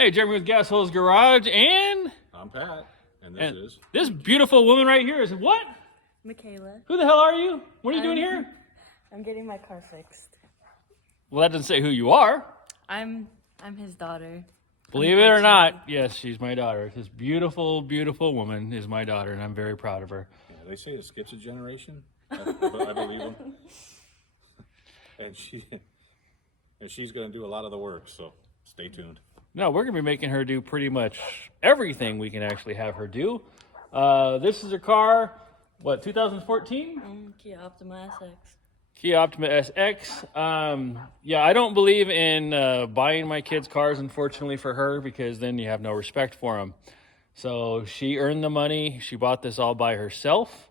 Hey, Jeremy with Gas Hose Garage, and I'm Pat, and this is... This beautiful woman right here is what? Michaela. Who the hell are you? What are you doing here? I'm getting my car fixed. Well, that doesn't say who you are. I'm his daughter. Believe it or not, yes, she's my daughter. This beautiful, beautiful woman is my daughter, and I'm very proud of her. Yeah, they say the skips a generation. I believe them. And she's going to do a lot of the work, so stay tuned. No, we're going to be making her do pretty much everything we can actually have her do. This is her car, what, 2014? Kia Optima SX. Kia Optima SX. Yeah, I don't believe in buying my kids cars, unfortunately, for her, because then you have no respect for them. So she earned the money. She bought this all by herself.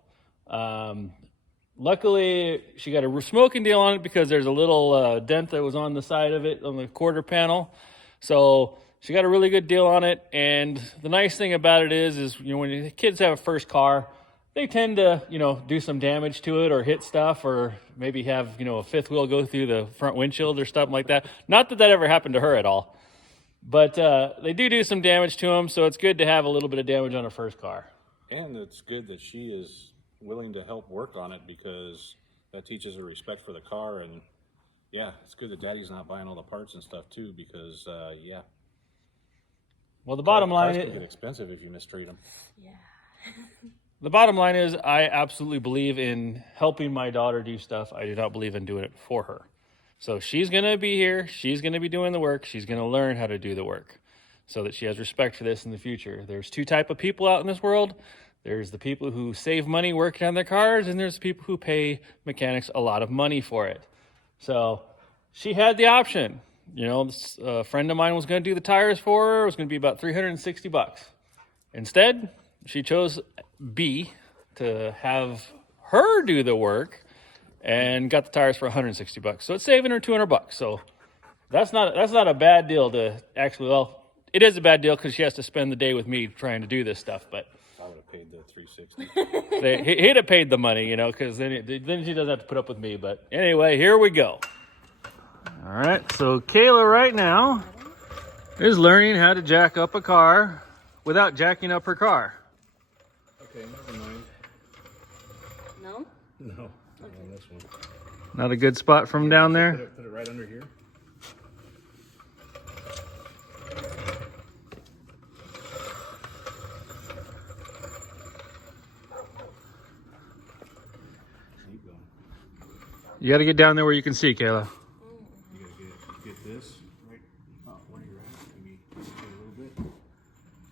Luckily, she got a smoking deal on it because there's a little dent that was on the side of it on the quarter panel. So she got a really good deal on it. And the nice thing about it is when the kids have a first car, they tend to, do some damage to it or hit stuff or maybe have, a fifth wheel go through the front windshield or something like that. Not that that ever happened to her at all. But they do some damage to them, so it's good to have a little bit of damage on a first car. And it's good that she is willing to help work on it because that teaches her respect for the car. And, yeah, it's good that Daddy's not buying all the parts and stuff, too, because, yeah. Well, the bottom line is... Cars can get expensive if you mistreat them. Yeah. The bottom line is I absolutely believe in helping my daughter do stuff. I do not believe in doing it for her. So she's going to be here. She's going to be doing the work. She's going to learn how to do the work so that she has respect for this in the future. There's two types of people out in this world. There's the people who save money working on their cars, and there's people who pay mechanics a lot of money for it. So she had the option. A friend of mine was going to do the tires for her. It was going to be about $360. Instead, she chose B to have her do the work and got the tires for $160. So it's saving her $200. So that's not a bad deal to actually, well, it is a bad deal because she has to spend the day with me trying to do this stuff, but I would have paid the $360. he'd have paid the money, because then she doesn't have to put up with me. But anyway, here we go. All right, so Kayla right now is learning how to jack up a car without jacking up her car. Okay, never mind. No? No, not on this one. Not a good spot from down there? Put it right under here. Keep going. You got to get down there where you can see, Kayla. You gotta get this right about where you're at. Maybe a little bit.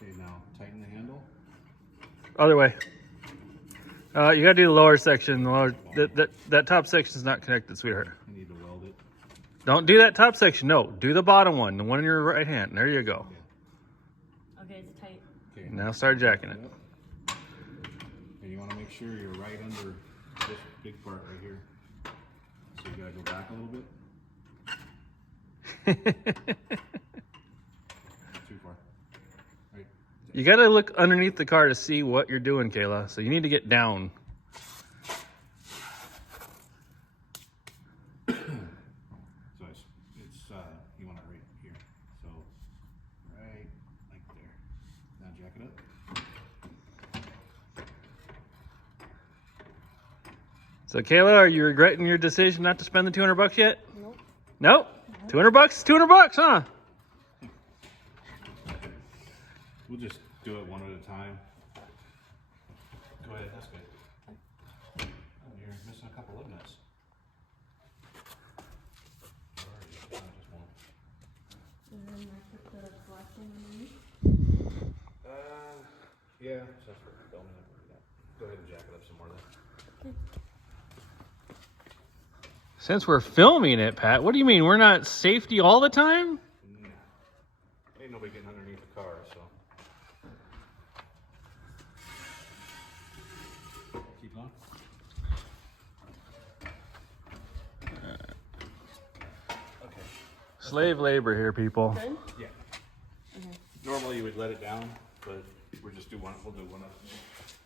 Okay, now tighten the handle. Other way. You got to do the lower section. That top section is not connected, sweetheart. You need to weld it. Don't do that top section. No, do the bottom one, the one in your right hand. There you go. Okay, it's tight. Okay. Now start jacking it. Yep. And you want to make sure you're right under this big part right here. So you got to go back a little bit. Too far. Right. You got to look underneath the car to see what you're doing, Kayla. So you need to get down. So it's you want it right here. So right like there. Now jack it up. So Kayla, are you regretting your decision not to spend the $200 yet? Nope. Nope. $200? $200, huh? We'll just do it one at a time. Go ahead, that's good. Oh, you're missing a couple of nuts. And then I put the black one underneath. Yeah, since we're filming it, go ahead and jack it up some more then. Since we're filming it, Pat, what do you mean? We're not safety all the time? No. Ain't nobody getting underneath the car, so. Keep going. Okay. Slave labor here, people. Good? Yeah. Normally you would let it down, but we'll do one.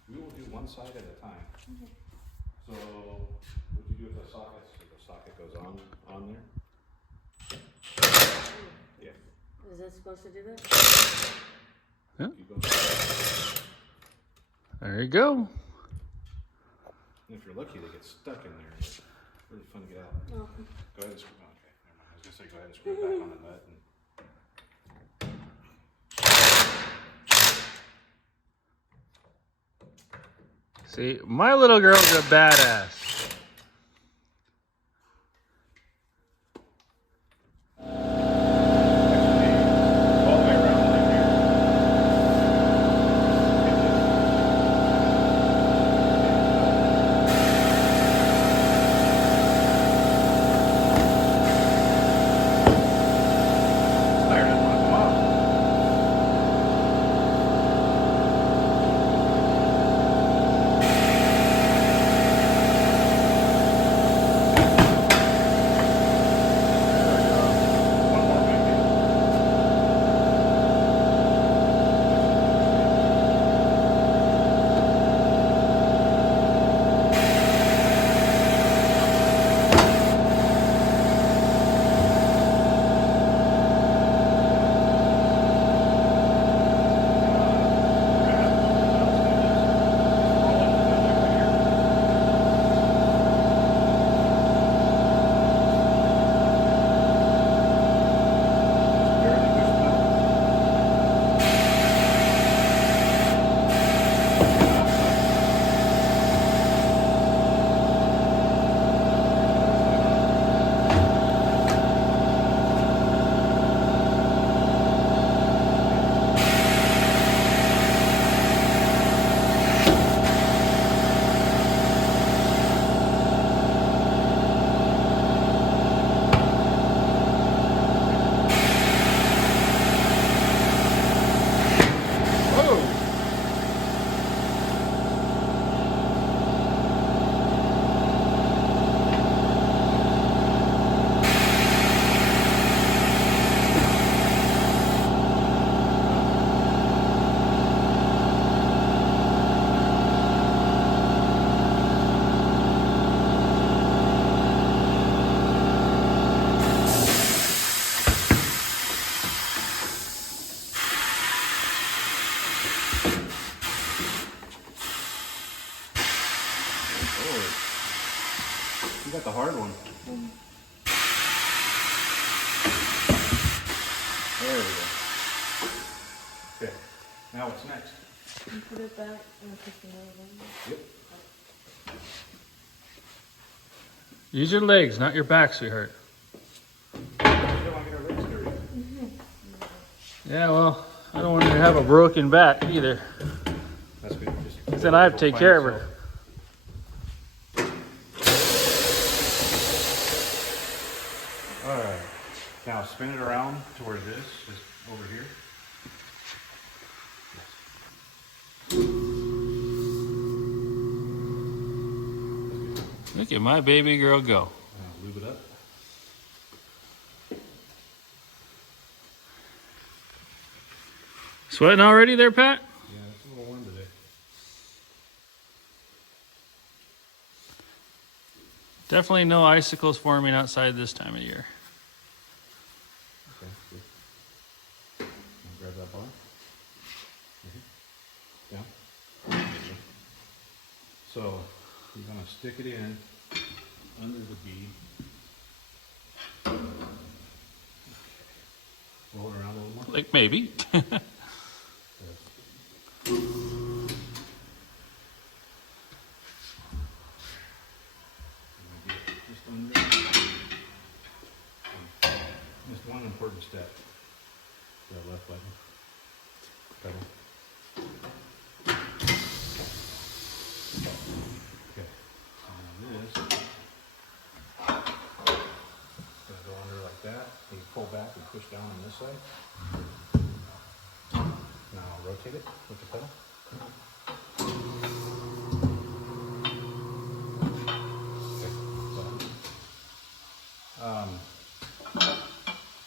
We will do one side at a time. So what you do with the sockets? The socket goes on there. Yeah. Is this this supposed to do that? Keep going. There you go. And if you're lucky, they get stuck in there. It's really fun to get out. Oh. Go ahead and screw. Oh, okay, never mind. I was gonna say go ahead and screw it back on the nut. And See, my little girl's a badass. all the way around like here. Tire doesn't want to come off. One more maybe. You got the hard one. There we go. Okay. Now what's next? You put it back and push the other one. Yep. Use your legs, not your back, sweetheart. We don't want to get our legs dirty. Yeah, well, I don't want her to have a broken back either. That's good. Just Then I have to take care of her. All right. Now spin it around to where this is over here. Look at my baby girl go. Lube it up. Sweating already there, Pat? Yeah, it's a little warm today. Definitely no icicles forming outside this time of year. Okay, good. Grab that bar. Down. So you're gonna stick it in under the bead. Roll it around a little more. Like maybe. Just under. Just one important step. The left button. Pedal. Okay. And this gonna go under like that. You pull back and push down on this side. Now rotate it with the pedal.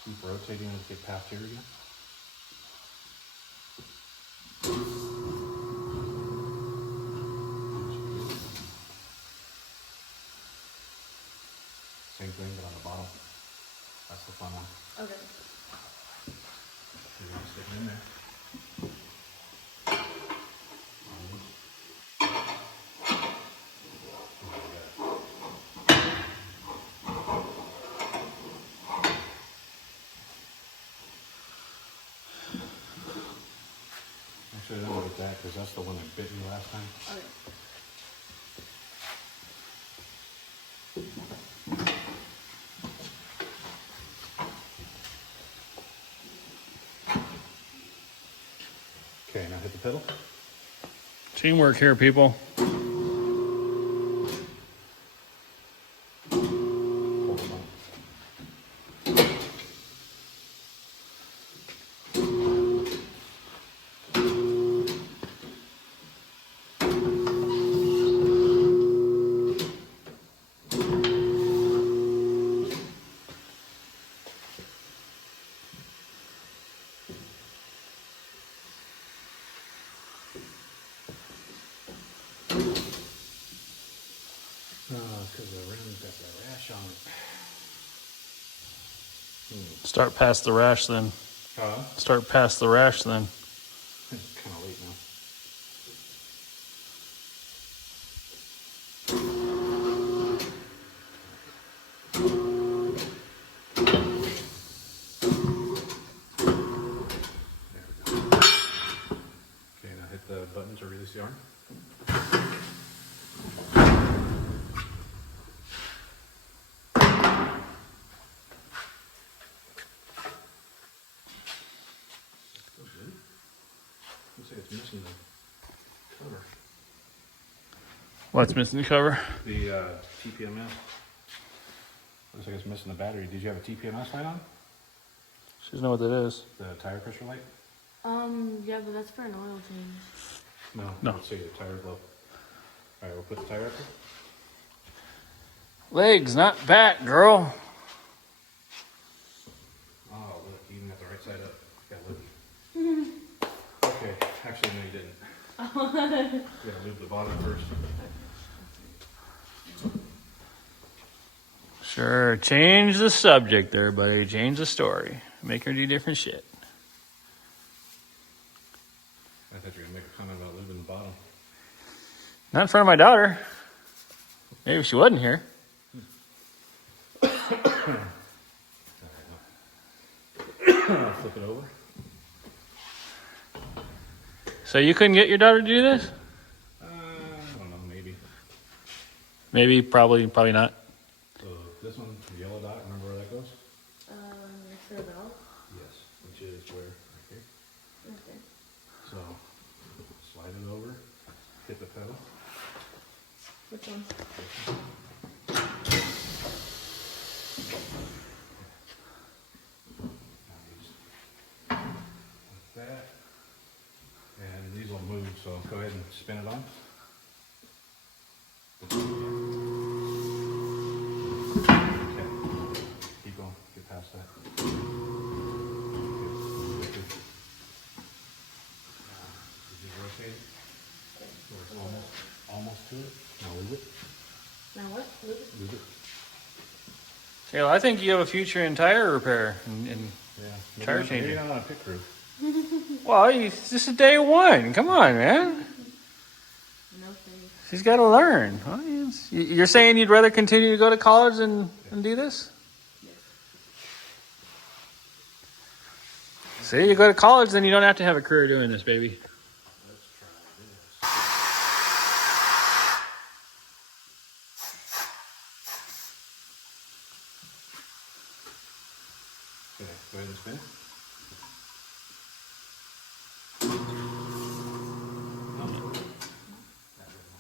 Keep rotating and get past here again. Same thing, but on the bottom. That's the fun one. Okay. in there. Actually, I don't look at that because that's the one that bit me last time. Okay. Okay, now hit the pedal. Teamwork here, people. Hold it on. Because the rim's got the rash on it. Start past the rash then. Huh? Start past the rash then. It's kind of late now. There we go. Okay, now hit the button to release the arm. Still good. Looks like it's missing the cover. What's missing the cover? The TPMS. Looks like it's missing the battery. Did you have a TPMS light on? She doesn't know what that is. The tire pressure light? Yeah, but that's for an oil change. No. Let's see the tire glow. Alright, we'll put the tire up here. Legs, not back, girl. Oh, look, you even got the right side up. Got look. Okay, actually, no, you didn't. You gotta move the bottom first. Sure, change the subject there, buddy. Change the story. Make her do different shit. I thought you were gonna make a comment about moving the bottom. Not in front of my daughter. Maybe if she wasn't here. Flip it over. So you couldn't get your daughter to do this? I don't know, maybe. Maybe, probably not. So this one, the yellow dot, remember where that goes? Next to the belt. Yes, which is where? Right here. Okay. So slide it over, hit the pedal. Which one? Like that. And these will move, so go ahead and spin it on. Okay. Keep going, get past that. Good. Did you rotate it? So it's almost to it. Now leave it. Now what? Look. Leave it. Taylor, I think you have a future in tire repair. And Yeah. Tire Maybe changing. not on a pit crew. well, this is day one. Come on, man. No thanks. She's got to learn. Well, you're saying you'd rather continue to go to college and do this? Yes. See, you go to college, then you don't have to have a career doing this, baby. Let's try this. Okay, go ahead and spin.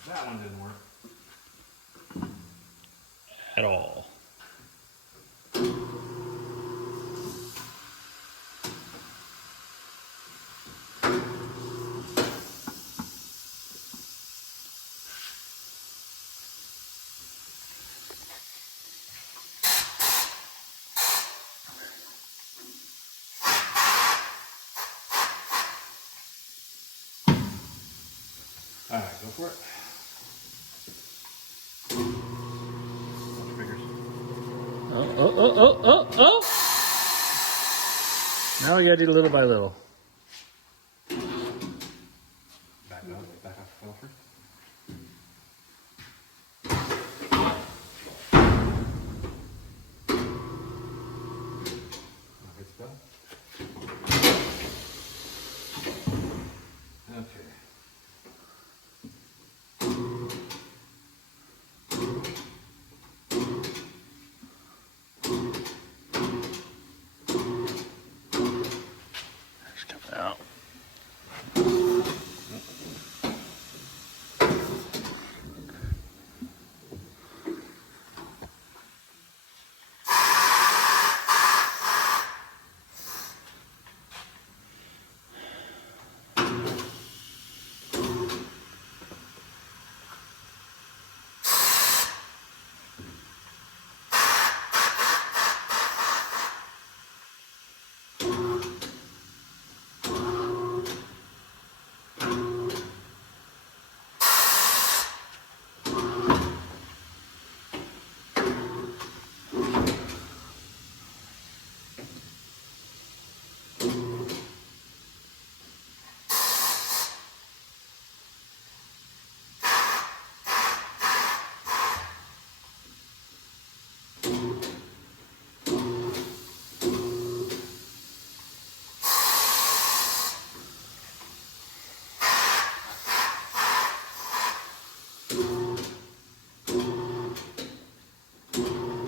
That one didn't work. At all. All right, go for it. Watch your fingers. Oh. Now you gotta do little by little. Oh.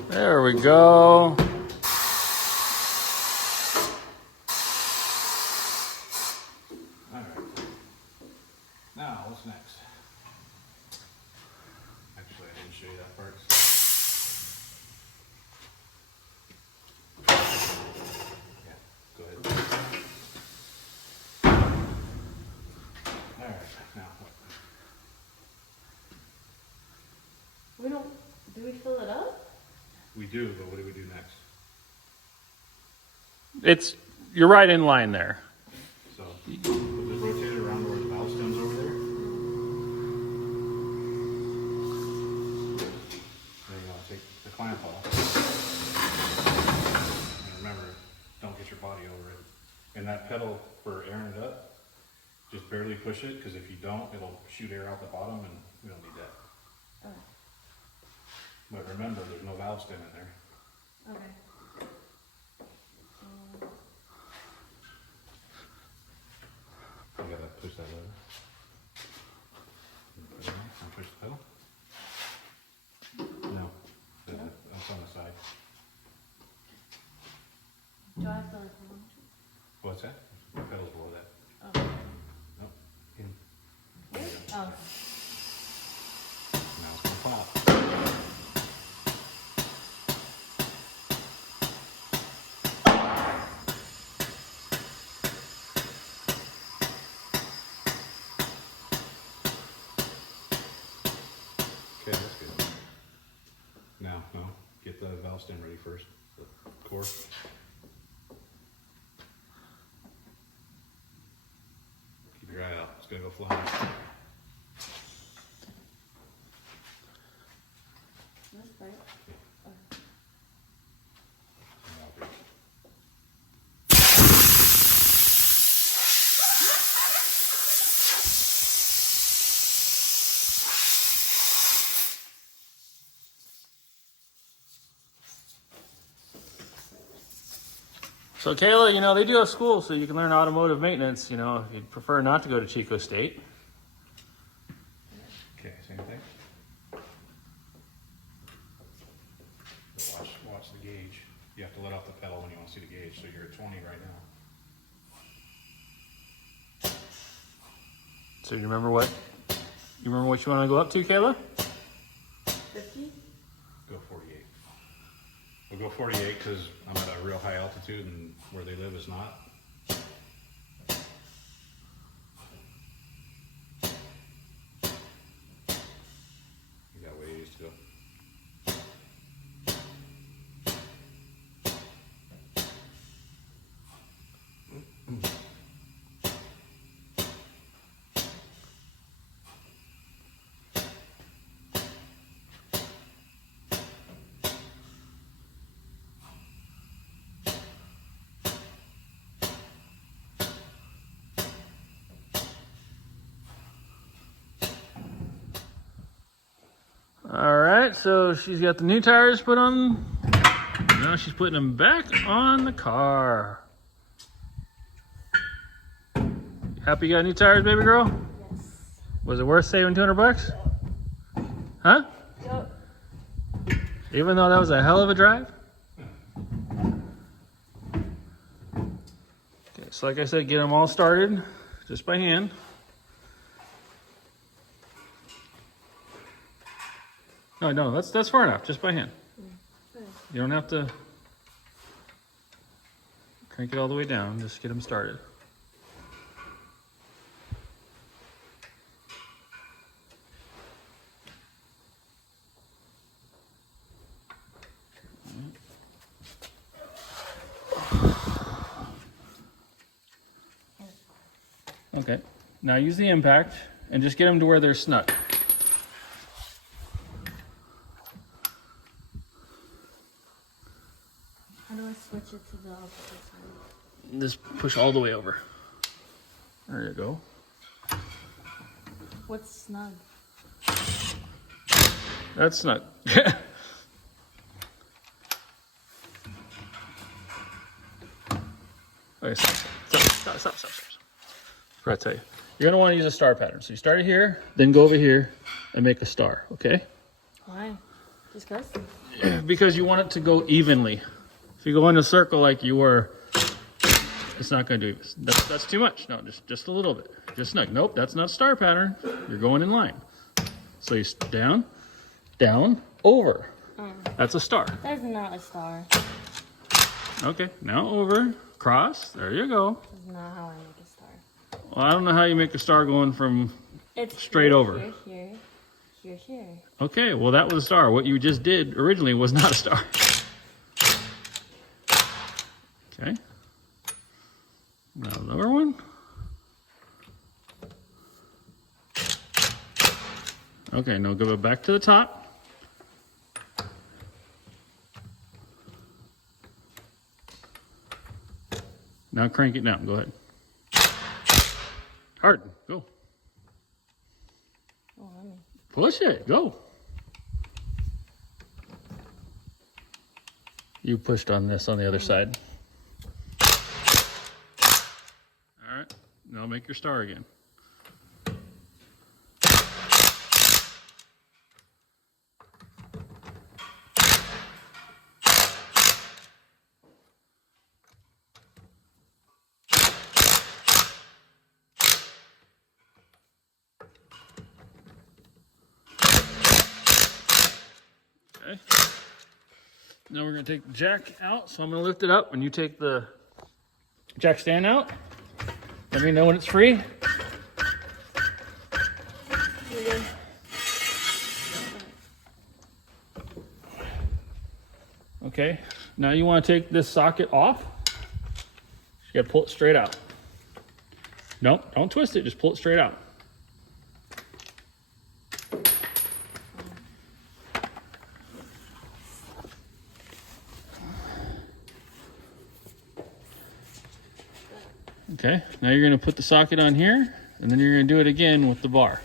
There we go. Alright. Now, what's next? Actually, I didn't show you that part. Yeah, go ahead. Alright, now what? We don't, do we fill it up? We do, but what do we do next? You're right in line there. So, put this rotator around where the valve stem's over there. There you go, take the clamp off. And remember, don't get your body over it. And that pedal for airing it up, just barely push it, because if you don't, it'll shoot air out the bottom and we don't need that. Oh, But remember, there's no valve stem in there. okay. You gotta push that lever. And push the pedal. No, that's on the side. Do I have to like launch What's that? The pedal's below that. it? Oh. Nope. In. There you go. Oh. Now it's gonna pop. Okay, that's good. Now, no, get the valve stem ready first. The core. Keep your eye out. It's gonna go flying. This right? So Kayla, you know, they do have school so you can learn automotive maintenance, you know, if you'd prefer not to go to Chico State. Okay, same thing. Watch the gauge. You have to let off the pedal when you want to see the gauge, so you're at 20 right now. So you remember what you want to go up to, Kayla? 50? Go 48. We'll go 48 because I'm at a real high altitude and where they live is not. You got ways to go. All right, so she's got the new tires put on. Now she's putting them back on the car. Happy you got new tires, baby girl? Yes. Was it worth saving $200? Huh? Yep. Even though that was a hell of a drive? Okay, So like I said, get them all started just by hand. No, that's far enough, just by hand. You don't have to crank it all the way down, just get them started. Okay, now use the impact and just get them to where they're snug. How do I switch it to the opposite side? Just push all the way over. There you go. What's snug? That's snug. Okay, stop. What I tell you. You're gonna want to use a star pattern. So you start here, then go over here and make a star, okay? Why? Just cause? Because you want it to go evenly. If you go in a circle like you were, it's not gonna do this. That's too much. No, just a little bit. Just snug. Nope, that's not a star pattern. You're going in line. So you down, over. That's a star. That's not a star. Okay, now over, cross. There you go. That's not how I make a star. Well, I don't know how you make a star going from It's straight here, over. Here. Okay, well that was a star. What you just did originally was not a star. Okay. Now lower one. Okay, now go back to the top. Now crank it down. Go ahead. Hard. Go. Oh, let me. Push it. Go. You pushed on this on the other side. All right. Now make your star again. Okay. Now we're going to take the jack out. So I'm going to lift it up when you take the jack stand out. Let me know when it's free. Okay. Now you want to take this socket off. You got to pull it straight out. Nope, don't twist it. Just pull it straight out. Okay, now you're going to put the socket on here, and then you're going to do it again with the bar.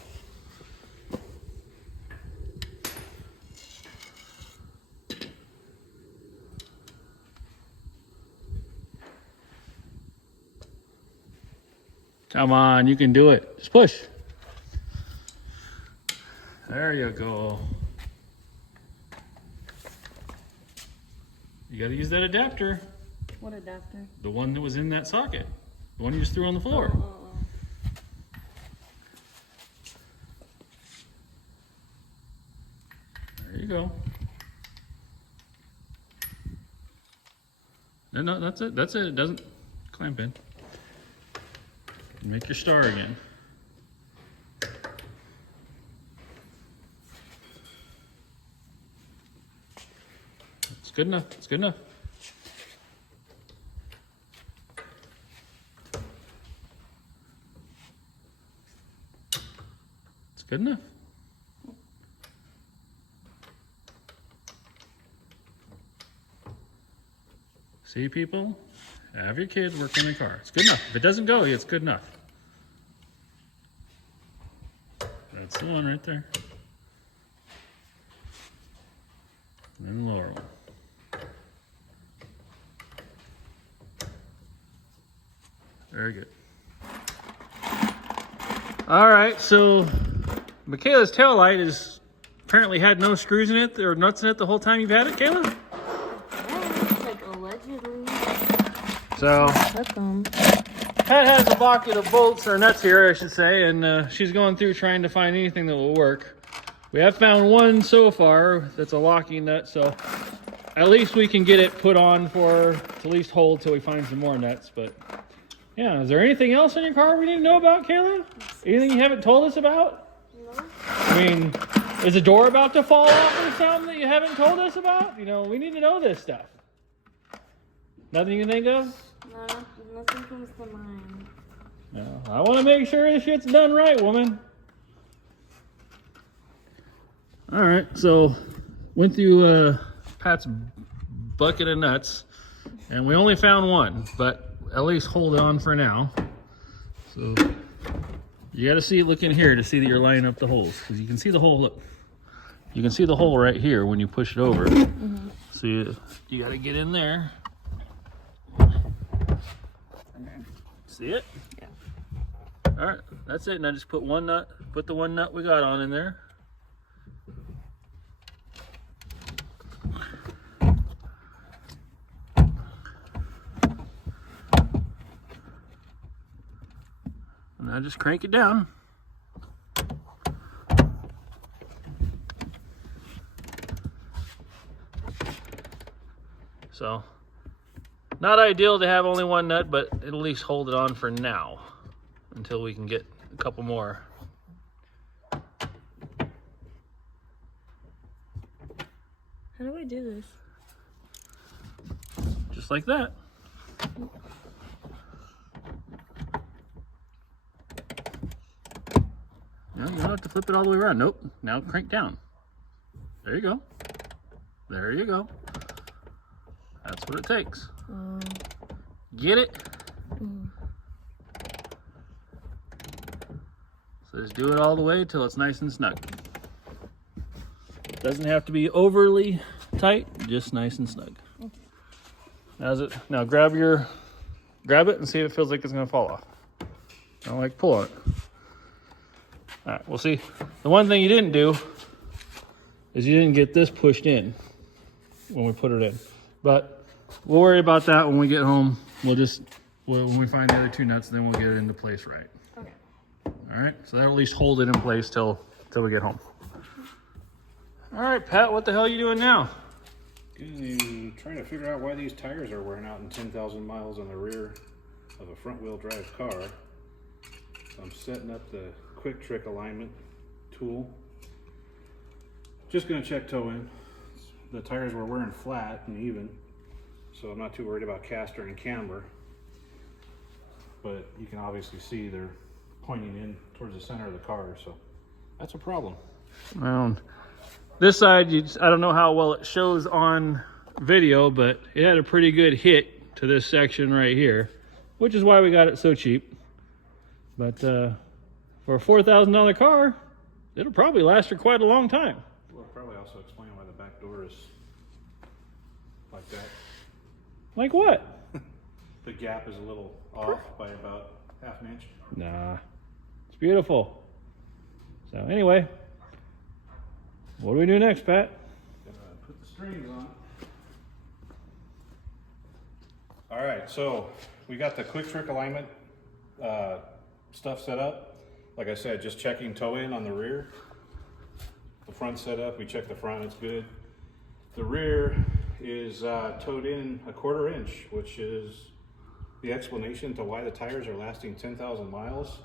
Come on, you can do it. Just push. There you go. You got to use that adapter. What adapter? The one that was in that socket. The one you just threw on the floor. There you go. No, that's it. That's it. It doesn't clamp in. Make your star again. It's good enough. It's good enough. It's good enough. See, people? Have your kid work on the car. It's good enough. If it doesn't go, it's good enough. That's the one right there. And then the lower one. Very good. All right, so Michaela's tail light is apparently had no screws in it or nuts in it the whole time you've had it, Kayla? Yeah, like allegedly. So Took them. Pat has a bucket of bolts or nuts here, I should say, and she's going through trying to find anything that will work. We have found one so far that's a locking nut, so at least we can get it put on for to at least hold till we find some more nuts. But yeah, is there anything else in your car we need to know about, Kayla? Anything you haven't told us about? No. I mean, is a door about to fall off or something that you haven't told us about? You know, we need to know this stuff. Nothing you can think of? No, nothing comes to mind. No, I want to make sure this shit's done right, woman. All right, so went through Pat's bucket of nuts, and we only found one, but at least hold on for now. So you got to see, look in here to see that you're lining up the holes, because you can see the hole. Look, you can see the hole right here when you push it over. Mm-hmm. So you got to get in there. See it? Yeah. All right, that's it. Now just put one nut. Put the one nut we got on in there. And now just crank it down. So, not ideal to have only one nut, but it'll at least hold it on for now until we can get a couple more. How do I do this? Just like that. No, you don't have to flip it all the way around. Nope. Now crank down. There you go. There you go. That's what it takes. Get it? So just do it all the way till it's nice and snug. Doesn't have to be overly tight, just nice and snug. Okay. Now grab it and see if it feels like it's gonna fall off. Don't like pull on it. All right, we'll see. The one thing you didn't do is you didn't get this pushed in when we put it in. But we'll worry about that when we get home. When we find the other two nuts, then we'll get it into place right. Okay. All right, so that'll at least hold it in place till we get home. All right, Pat, what the hell are you doing now? Trying to figure out why these tires are wearing out in 10,000 miles on the rear of a front-wheel drive car. So I'm setting up the quick trick alignment tool. Just gonna check toe in. The tires were wearing flat and even, so I'm not too worried about caster and camber. But you can obviously see they're pointing in towards the center of the car, so that's a problem. This side, I don't know how well it shows on video, but it had a pretty good hit to this section right here, which is why we got it so cheap. But for a $4,000 car, it'll probably last for quite a long time. Well, probably also explain why the back door is like that. Like what? The gap is a little off by about half an inch. Nah, it's beautiful. So anyway, what do we do next, Pat? Gonna put the strings on. All right, so we got the quick trick alignment stuff set up. Like I said, just checking toe in on the rear. The front set up, we checked the front, it's good. The rear is towed in a 1/4 inch, which is the explanation to why the tires are lasting 10,000 miles.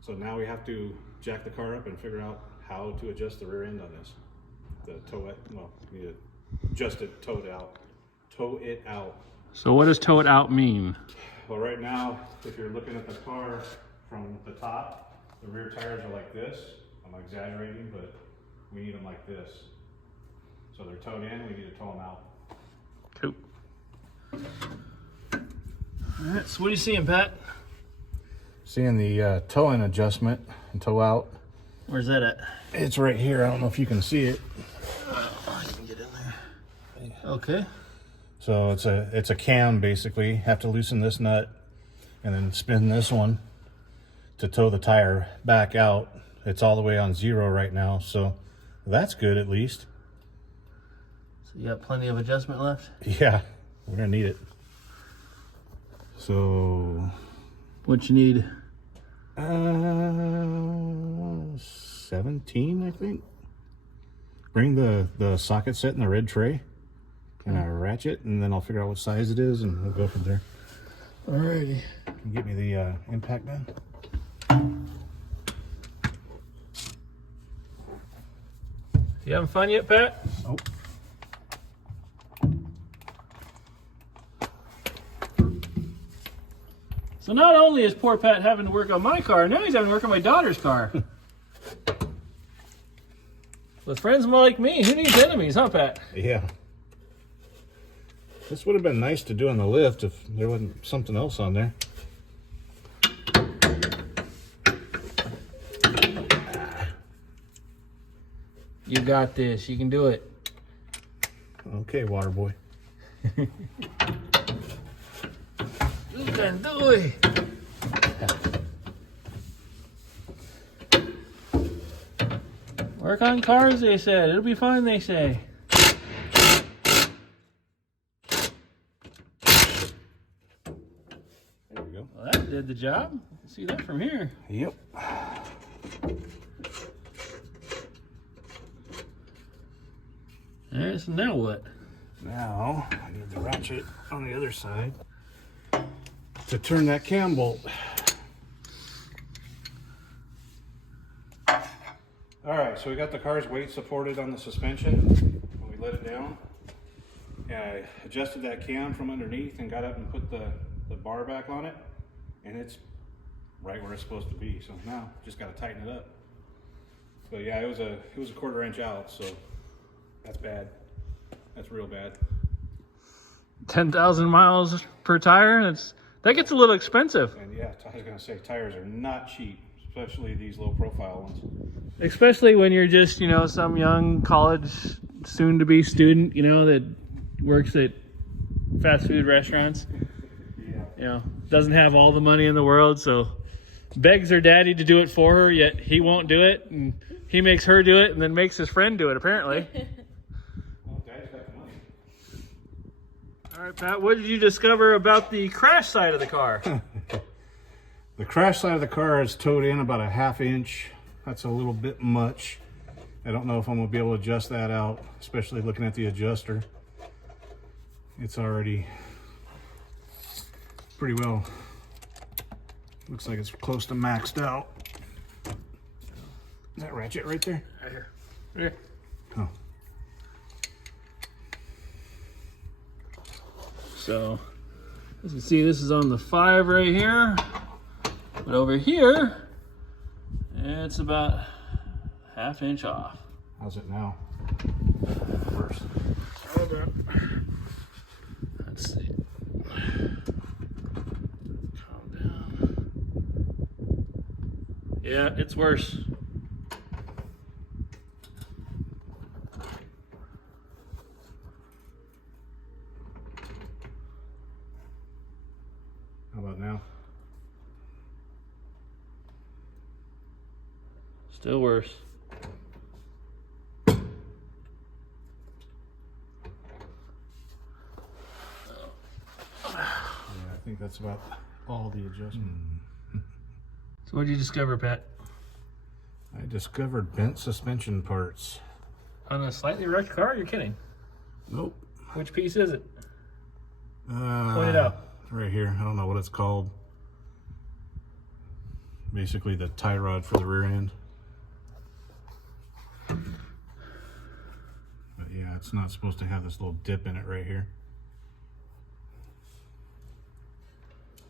So now we have to jack the car up and figure out how to adjust the rear end on this. The tow it, well, you need to adjust it, tow it out. Tow it out. So what does tow it out mean? Well, right now, if you're looking at the car from the top, the rear tires are like this. I'm exaggerating, but we need them like this. So they're towed in, we need to tow them out. Cool. All right, so what are you seeing, Pat? Seeing the tow-in adjustment and tow out. Where's that at? It's right here. I don't know if you can see it. I can get in there. Okay. So it's a cam basically. Have to loosen this nut and then spin this one to tow the tire back out. It's all the way on 0 right now, so that's good at least. So you got plenty of adjustment left? Yeah, we're gonna need it. So What you need? 17, I think. Bring the socket set in the red tray and a ratchet, and then I'll figure out what size it is, and we'll go from there. Alrighty. Can you get me the impact gun? You having fun yet, Pat? Nope. So not only is poor Pat having to work on my car, now he's having to work on my daughter's car. With friends more like me, who needs enemies, huh, Pat? Yeah. This would have been nice to do on the lift if there wasn't something else on there. You got this. You can do it. Okay, water boy. You can do it. Work on cars, they said. It'll be fun, they say. There we go. Well, that did the job. See that from here. Yep. All right, so now what? Now, I need the ratchet on the other side to turn that cam bolt. All right, so we got the car's weight supported on the suspension when we let it down. And I adjusted that cam from underneath and got up and put the bar back on it, and it's right where it's supposed to be. So now just got to tighten it up. But yeah, it was a 1/4 inch out, so that's bad. That's real bad. 10,000 miles per tire? That gets a little expensive. And yeah, I was gonna say tires are not cheap, especially these low profile ones. Especially when you're just, some young college soon-to-be student, that works at fast food restaurants. Yeah. Doesn't have all the money in the world, so begs her daddy to do it for her, yet he won't do it, and he makes her do it, and then makes his friend do it, apparently. Well, Dad's got the money. All right, Pat, what did you discover about the crash side of the car? The crash side of the car is towed in about a 1/2 inch. That's a little bit much. I don't know if I'm gonna be able to adjust that out, especially looking at the adjuster. It's already pretty well, looks like it's close to maxed out. Is that ratchet right there? Right here. Right here. Oh. So, as you can see, this is on the 5 right here. But over here, it's about 1/2 inch off. How's it now? First. Hold on. Let's see. Calm down. Yeah, it's worse. How about now? Still worse. Yeah, I think that's about all the adjustment. So what did you discover, Pat? I discovered bent suspension parts. On a slightly wrecked car? You're kidding. Nope. Which piece is it? Point it out. Right here. I don't know what it's called. Basically the tie rod for the rear end. But yeah, it's not supposed to have this little dip in it right here.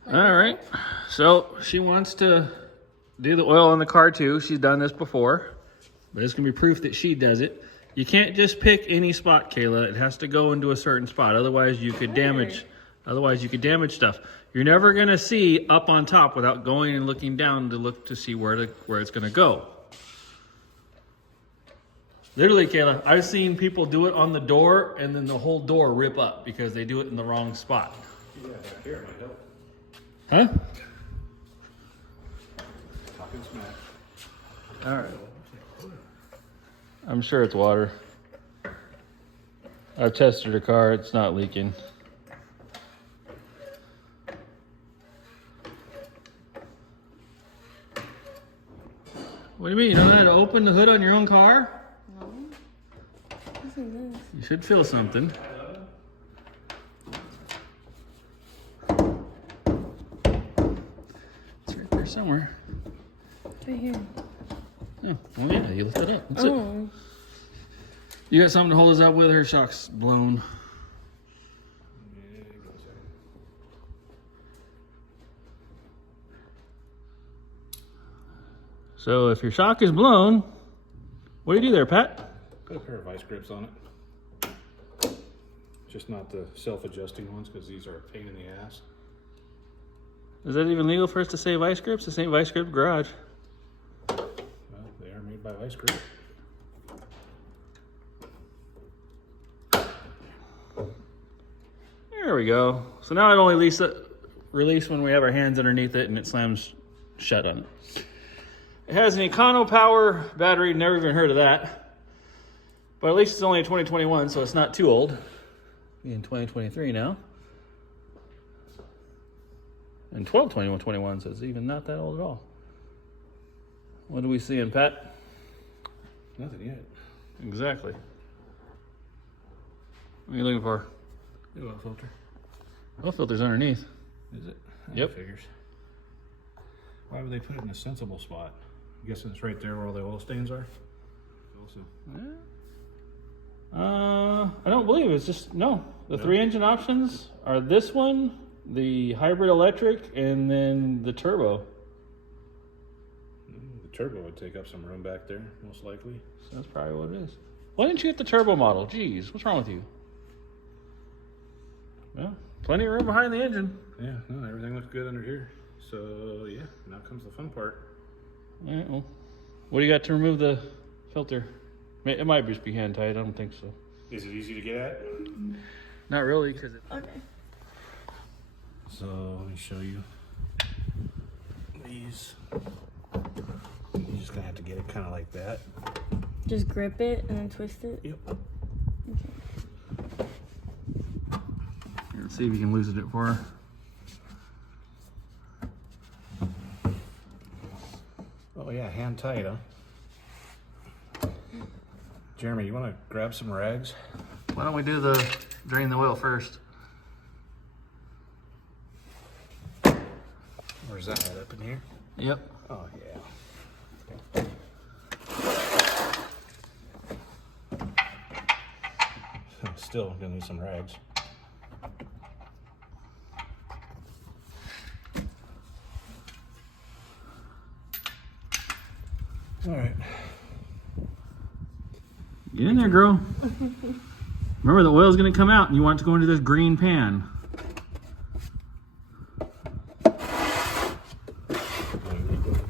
All right. So she wants to do the oil on the car too. She's done this before, but it's gonna be proof that she does it. You can't just pick any spot, Kayla. It has to go into a certain spot. Otherwise you could damage stuff. You're never gonna see up on top without going and looking down to look to see where it's gonna go. Literally, Kayla, I've seen people do it on the door and then the whole door rip up because they do it in the wrong spot. Yeah, back here might help. Huh? Talking smack. All right. I'm sure it's water. I've tested her car. It's not leaking. What do you mean? You don't know how to open the hood on your own car? No. What's in this? You should feel something. It's right there somewhere. It's right here. Oh, well, yeah, you lift it up. That's it. Oh. You got something to hold us up with? Her shock's blown. So if your shock is blown, what do you do there, Pat? Put a pair of vice grips on it. Just not the self-adjusting ones, because these are a pain in the ass. Is that even legal for us to say vice grips? This ain't Vice Grip Garage. Well, they are made by Vice Grip. There we go. So now it only release when we have our hands underneath it and it slams shut on it. It has an Econo Power battery, never even heard of that. But at least it's only a 2021, so it's not too old. In 2023 now. And 12/21/21, so it's even not that old at all. What do we see in Pat? Nothing yet. Exactly. What are you looking for? The oil filter. Oil filter's underneath. Is it? Yep. Figures. Why would they put it in a sensible spot? I'm guessing it's right there where all the oil stains are. Also. I don't believe it's just, no. The three engine options are this one, the hybrid electric, and then the turbo. The turbo would take up some room back there, most likely. So that's probably what it is. Why didn't you get the turbo model? Jeez, what's wrong with you? Well, plenty of room behind the engine. Yeah, no, everything looks good under here. So, yeah, now comes the fun part. All right, well, what do you got to remove the filter? It might just be hand tight. I don't think so. Is it easy to get at? Not really, because Okay. So, let me show you these. You're just gonna have to get it kind of like that. Just grip it and then twist it. Yep. Okay. Let's see if you can loosen it for her. Oh yeah, hand tight, huh? Jeremy, you want to grab some rags? Why don't we do the drain the oil first? Where's that at, up in here? Yep. Oh yeah. I'm still gonna need some rags. All right. Get in there, girl. Remember, the oil's gonna come out and you want it to go into this green pan.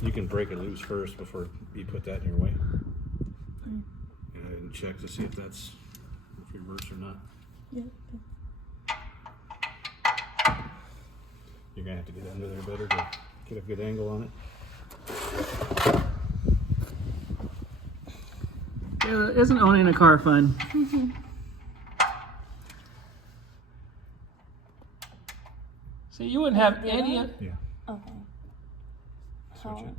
You can break it loose first before you put that in your way. And I didn't check to see if that's reverse or not. Yeah. You're gonna have to get under there better to get a good angle on it. Yeah, isn't owning a car fun? So you wouldn't have any. Yeah. Okay. Switch How? it.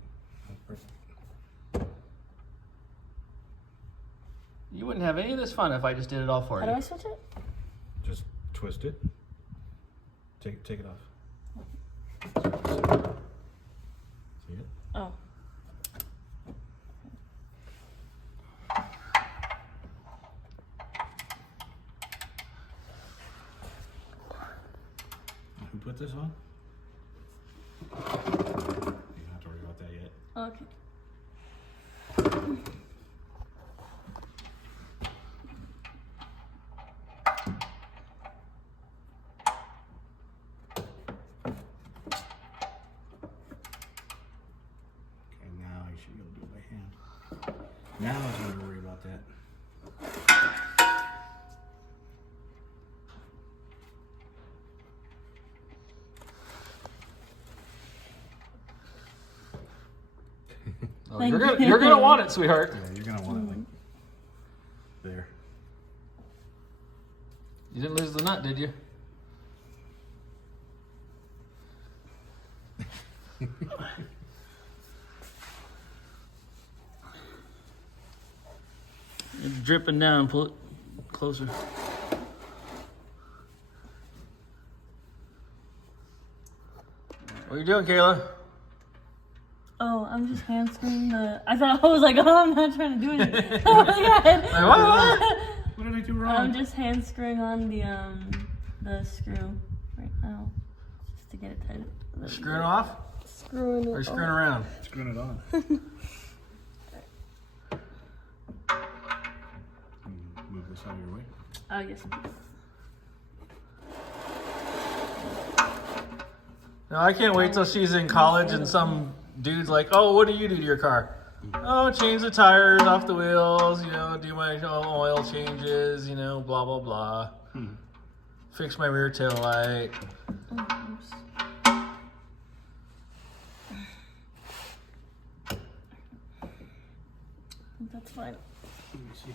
You wouldn't have any of this fun if I just did it all for How do you. I switch it? Just twist it. Take it off. See it? Oh. Who put this on? You don't have to worry about that yet. Okay. Okay, now you should be able to do it by hand. Now I don't have to worry about that. Oh, you're gonna want it, sweetheart. Yeah, you're gonna want it like there. You didn't lose the nut, did you? dripping down. Pull it closer. What are you doing, Kayla? Oh, I'm just hand screwing the. I was like, oh, I'm not trying to do anything. Oh my god. What? What did I do wrong? I'm just hand screwing on the screw right now, just to get it tight. Screwing off? Screwing it. Or screwing around? Screwing it on. Move this out of your way. I guess. No, I can't wait till she's in college and some dude's like, oh, what do you do to your car? Oh, change the tires off the wheels, do my oil changes, blah, blah, blah. Fix my rear tail light. That's fine. Let me see.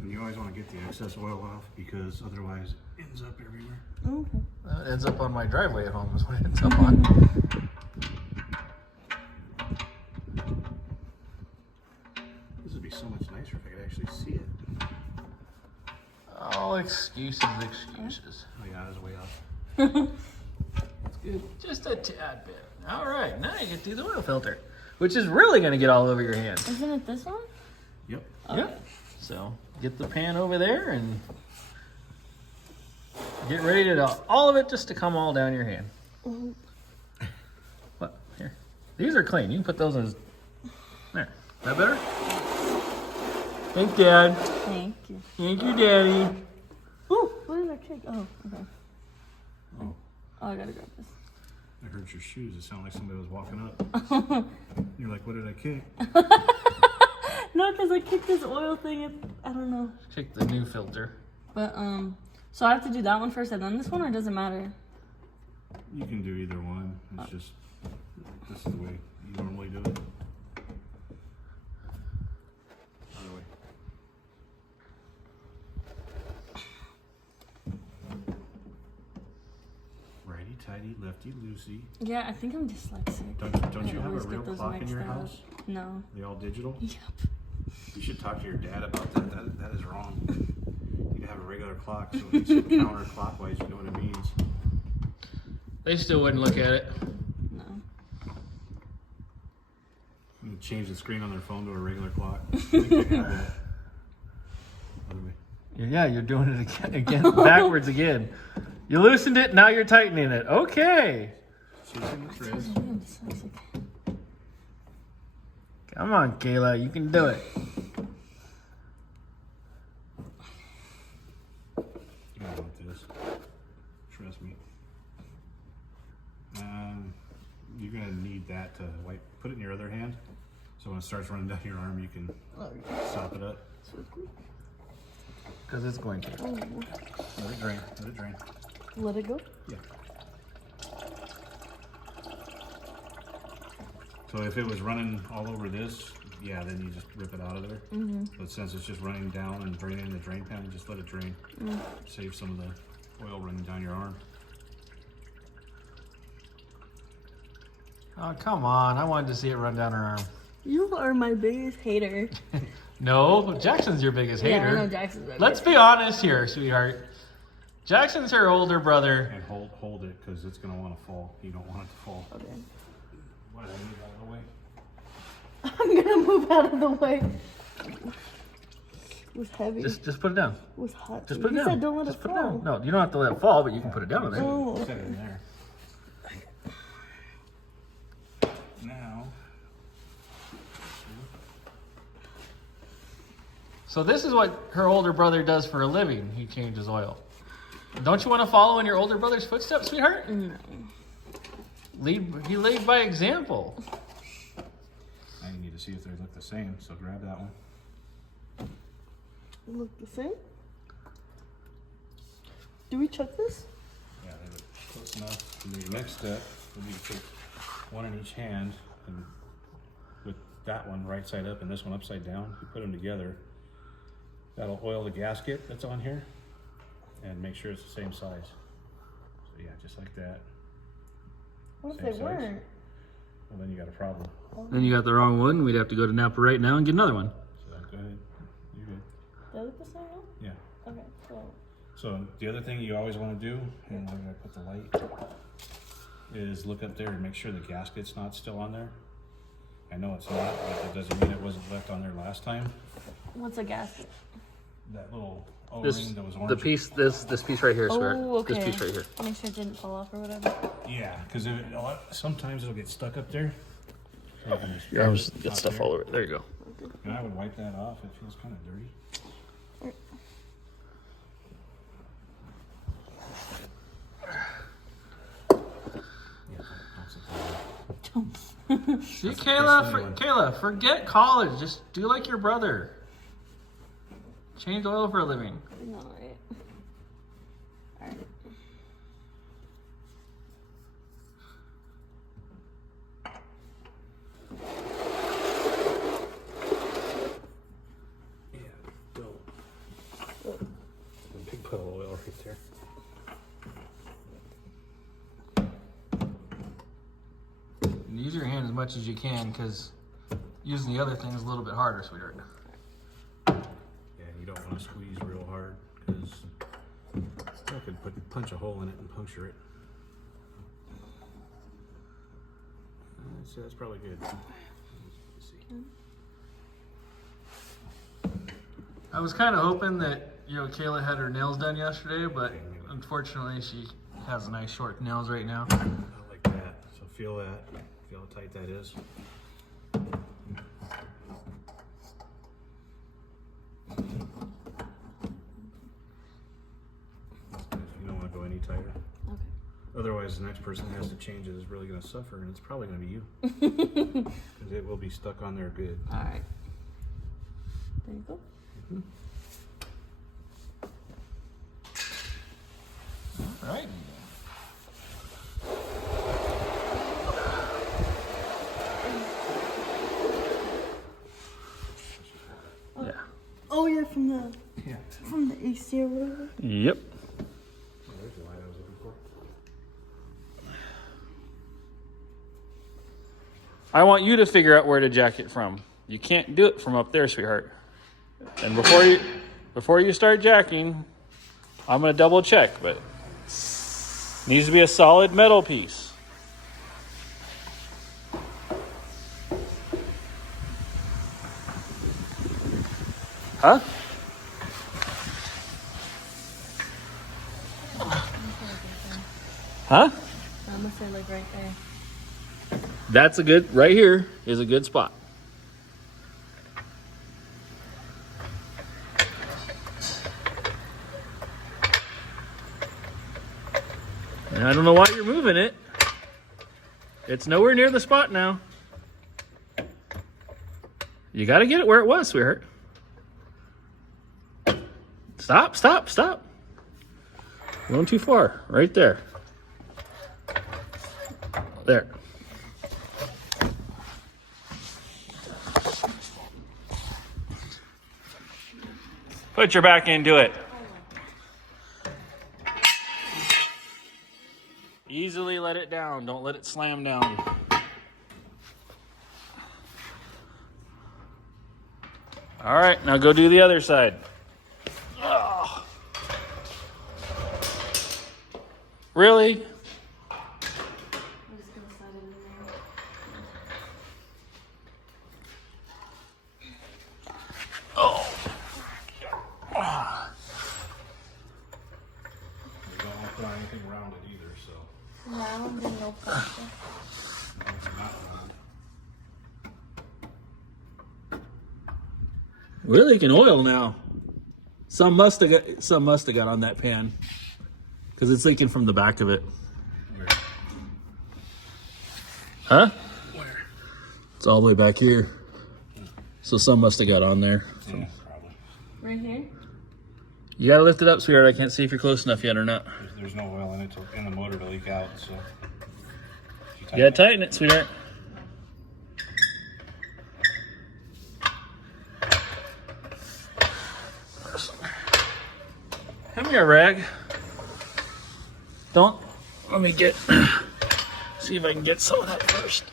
And you always want to get the excess oil off because otherwise it ends up everywhere. Okay. It ends up on my driveway at home is what it ends up on. This would be so much nicer if I could actually see it. Oh, excuses. Oh yeah, I was way off. That's good. Just a tad bit. All right, now you get to the oil filter, which is really going to get all over your hand. Isn't it this one? Yep. Okay. Yep. So get the pan over there and get ready to all of it just to come all down your hand. What? Here. These are clean. You can put those in. There. Is that better? Thanks, Dad. Thank you. Thank you, Daddy. Ooh, what did I kick? Oh, okay. Oh, Oh, I gotta grab this. I heard your shoes. It sounded like somebody was walking up. You're like, what did I kick? No, because I kicked this oil thing. I don't know. Check the new filter. But, so I have to do that one first and then this one, or does it matter? You can do either one. It's just, this is the way you normally do it. Other way. Righty tighty, lefty loosey. Yeah, I think I'm dyslexic. Don't you I have a always real get those clock in your mixed up. house? No. They all digital? Yep. You should talk to your dad about that. That is wrong. You need to have a regular clock so when you counterclockwise, you know what it means. They still wouldn't look at it. No. You can change the screen on their phone to a regular clock. I think they have that. Other way. Yeah, you're doing it again backwards again. You loosened it, now you're tightening it. Okay. Chasing the threads. I'm dyslexic. Come on, Kayla, you can do it. I want this. Trust me. You're gonna need that to wipe. Put it in your other hand, so when it starts running down your arm, you can sop it up. Because it's going to. Oh, Let it drain. Let it drain. let it go? Yeah. So if it was running all over this, yeah, then you just rip it out of there. But since it's just running down and draining in the drain pan, just let it drain. Save some of the oil running down your arm. Oh, come on. I wanted to see it run down her arm. You are my biggest hater. No, Jackson's your biggest hater. Yeah, I know Jackson's my Let's biggest be honest here, sweetheart. Jackson's her older brother. And hold it, because it's gonna want to fall. You don't want it to fall. Okay. Why did I move out of the way? I'm gonna move out of the way. It was heavy. Just put it down. It was hot. Just put it You down. said don't let Just it put it fall. down. No, you don't have to let it fall, but you can put it down there. Oh, Set it in there. Now. So this is what her older brother does for a living. He changes oil. Don't you want to follow in your older brother's footsteps, sweetheart? no. He lead by example. Now you need to see if they look the same, so grab that one. Look the same? Do we check this? Yeah, they look close enough. And the next step would be to take one in each hand, and with that one right side up and this one upside down, you put them together. That'll oil the gasket that's on here and make sure it's the same size. So yeah, just like that. What if Same they size? weren't? Well, then you got a problem. Then you got the wrong one. We'd have to go to Napa right now and get another one. So go ahead. You're good. Do I look the same now? Yeah. Okay, cool. So the other thing you always want to do, and where did I put the light, is look up there and make sure the gasket's not still on there. I know it's not, but it doesn't mean it wasn't left on there last time. What's a gasket? That little O-ring This that was orange. the piece. This piece right here, swear. Oh, okay. This piece right here. Make sure it didn't fall off or whatever. Yeah, because sometimes it'll get stuck up there. So you can just Your arms it's get not stuff there. all over it. There you go. And I would wipe that off. It feels kind of dirty. Yeah, don't sit there. See, That's Kayla, the one. Kayla, forget college. Just do like your brother. Change oil for a living. No, right? Alright. Yeah, don't. A big puddle of oil right there. Use your hand as much as you can, because using the other thing is a little bit harder, sweetheart. Yeah, you don't want to squeeze real hard because that could punch a hole in it and puncture it. So that's probably good. Let's see. I was kind of hoping that, Kayla had her nails done yesterday, but unfortunately she has nice short nails right now. Not like that. So feel that. Feel how tight that is. You don't want to go any tighter. Okay. Otherwise, the next person that has to change it is really going to suffer, and it's probably going to be you. Because it will be stuck on there good. Alright. There you go. All right. Yeah. Oh yeah, from the Yeah. AC or whatever. Yep. Oh, there's the light I was looking for. I want you to figure out where to jack it from. You can't do it from up there, sweetheart. And before you start jacking, I'm gonna double check, but needs to be a solid metal piece. Huh? Huh? I'm gonna say like right there. That's a good, right here is a good spot. And I don't know why you're moving it. It's nowhere near the spot now. You got to get it where it was, sweetheart. Stop, stop, stop. Going too far. Right there. There. Put your back into it. Easily let it down. Don't let it slam down. All right, now go do the other side. Ugh. Really? I'm just gonna slide it in there. Oh. You don't want to put on anything around it either, so. Round and no plastic. Not round. We're leaking oil now. Some must have got on that pan because it's leaking from the back of it. Where? Huh? Where? It's all the way back here. So some must have got on there. Yeah, probably. Right here? You gotta lift it up, sweetheart. I can't see if you're close enough yet or not. There's no oil in it in the motor to leak out, so. You gotta tighten it, sweetheart. Hand me a rag. Don't. Let me get. See if I can get some of that first.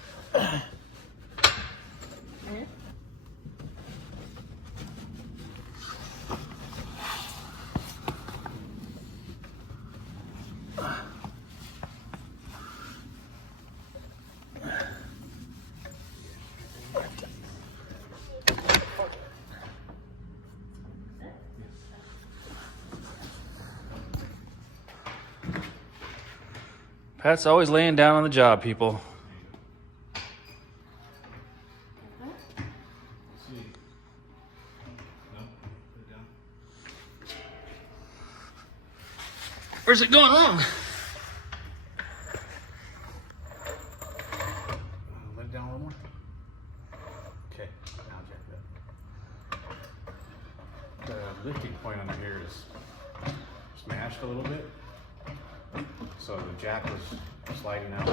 Pat's always laying down on the job, people. Where's it going wrong? Let it down a little more. Okay, now jack it up. The lifting point under here is smashed a little bit. So the jack was sliding out.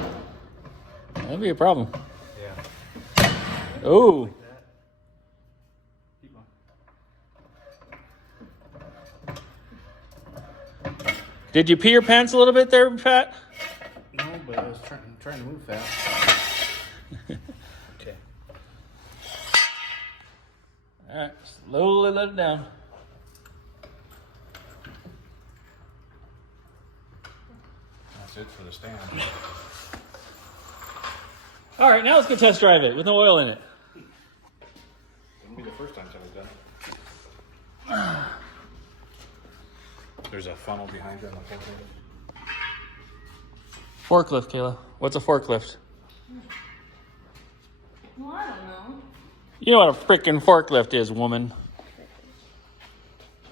That'd be a problem. Yeah. Oh. Like that. Keep on. Did you pee your pants a little bit there, Pat? No, but I was trying to move fast. Okay. All right, slowly let it down. That's it for the stand. All right, now let's go test drive it with no oil in it. Wouldn't be the first time I've done it. There's a funnel behind you on the forklift. Forklift, Kayla. What's a forklift? Well, I don't know. You know what a freaking forklift is, woman.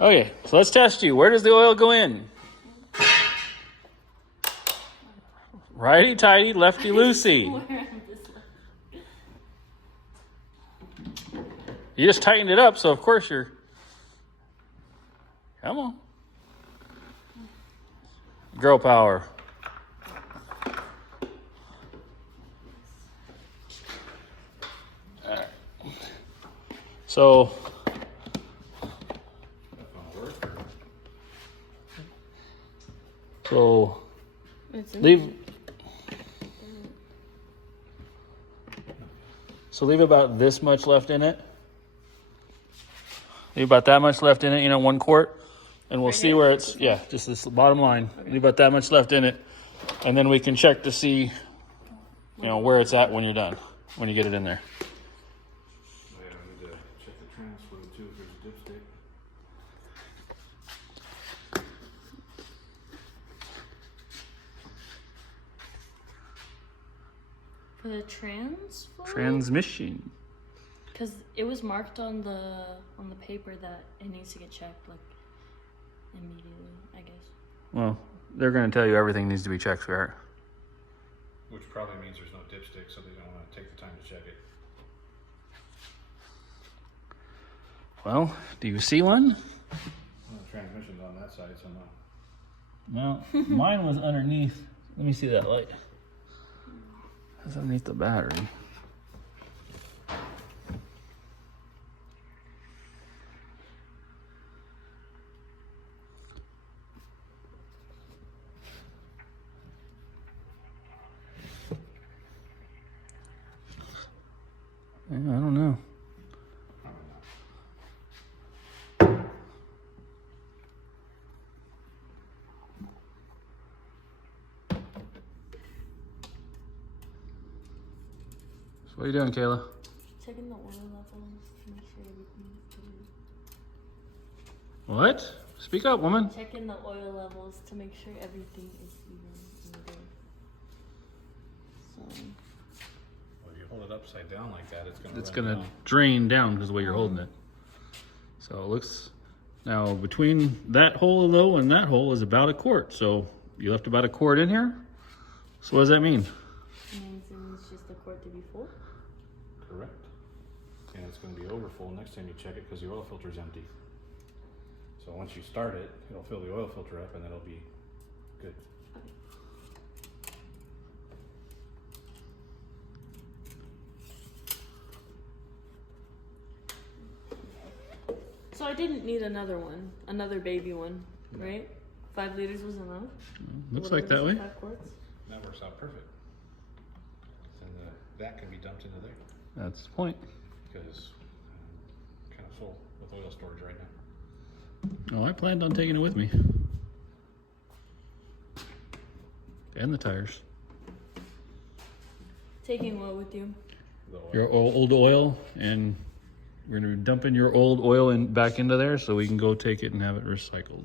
Okay, so let's test you. Where does the oil go in? Righty tighty, lefty loosey. You just tightened it up, so of course you're. Come on. Girl power. All right. So. So. Leave. So leave about this much left in it. Leave about that much left in it, 1 quart. And we'll see where it's, just this bottom line. Leave about that much left in it. And then we can check to see, where it's at when you're done, when you get it in there. Yeah, I need to check the trans fluid too if there's a dipstick. For the trans? Transmission. Because it was marked on the paper that it needs to get checked like immediately, I guess. Well, they're going to tell you everything needs to be checked, sweetheart. Which probably means there's no dipstick, so they don't want to take the time to check it. Well, do you see one? Well, the transmission's on that side, so no. No, mine was underneath. Let me see that light. It's underneath the battery. Yeah, I don't know. So what are you doing, Kayla? Checking the oil levels to make sure everything is good. What? Speak up, woman. Checking the oil levels to make sure everything is even and good. So. Well, if you hold it upside down like that, It's gonna drain down because of the way you're holding it. So it looks, now between that hole though and that hole is about a quart. So you left about a quart in here. So what does that mean? It means it's just a quart to be full. Correct. And it's going to be over full next time you check it because the oil filter is empty. So once you start it, it'll fill the oil filter up and it'll be good. So I didn't need another one, another baby one, right? 5 liters was enough. Looks like that way. 5 quarts. That works out perfect. And that can be dumped into there That's the point. because I'm kind of full with oil storage right now. Oh, I planned on taking it with me. And the tires. Taking what with you? The oil. Your old oil, and we're gonna be dumping your old oil back into there so we can go take it and have it recycled.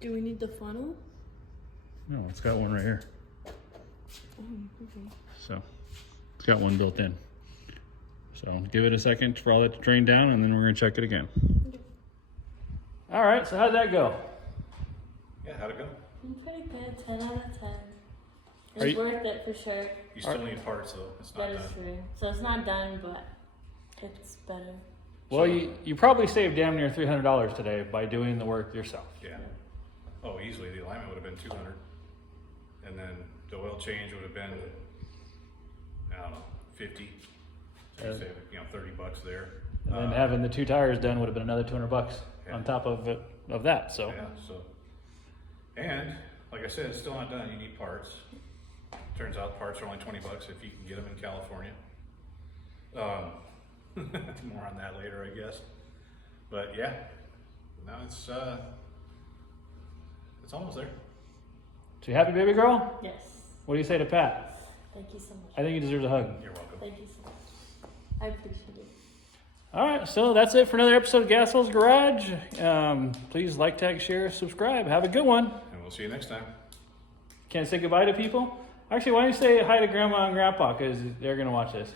Do we need the funnel? No, it's got one right here. Oh, okay. So it's got one built in. So give it a second for all that to drain down, and then we're gonna check it again. All right, so how'd that go? Yeah, how'd it go? Pretty good, 10 out of 10. Are It's you- worth it for sure. You still need parts though. It's That not is done. true. So it's not done, but it's better. Well, you probably saved damn near $300 today by doing the work yourself. Yeah. Oh, easily. The alignment would have been 200, and then the oil change would have been, I don't know, 50. So you save, $30 there. And then having the 2 tires done would have been another $200 Yeah. on top of that. So Yeah. So, and like I said, it's still not done. You need parts. Turns out parts are only $20 if you can get them in California. More on that later, I guess. But yeah, now it's almost there. So you happy, baby girl? Yes. What do you say to Pat? Thank you so much. I think he deserves a hug. You're welcome. Thank you so much. I appreciate it. All right, so that's it for another episode of Gasol's Garage. Please like, tag, share, subscribe. Have a good one. And we'll see you next time. Can't say goodbye to people? Actually, why don't you say hi to Grandma and Grandpa, because they're going to watch this.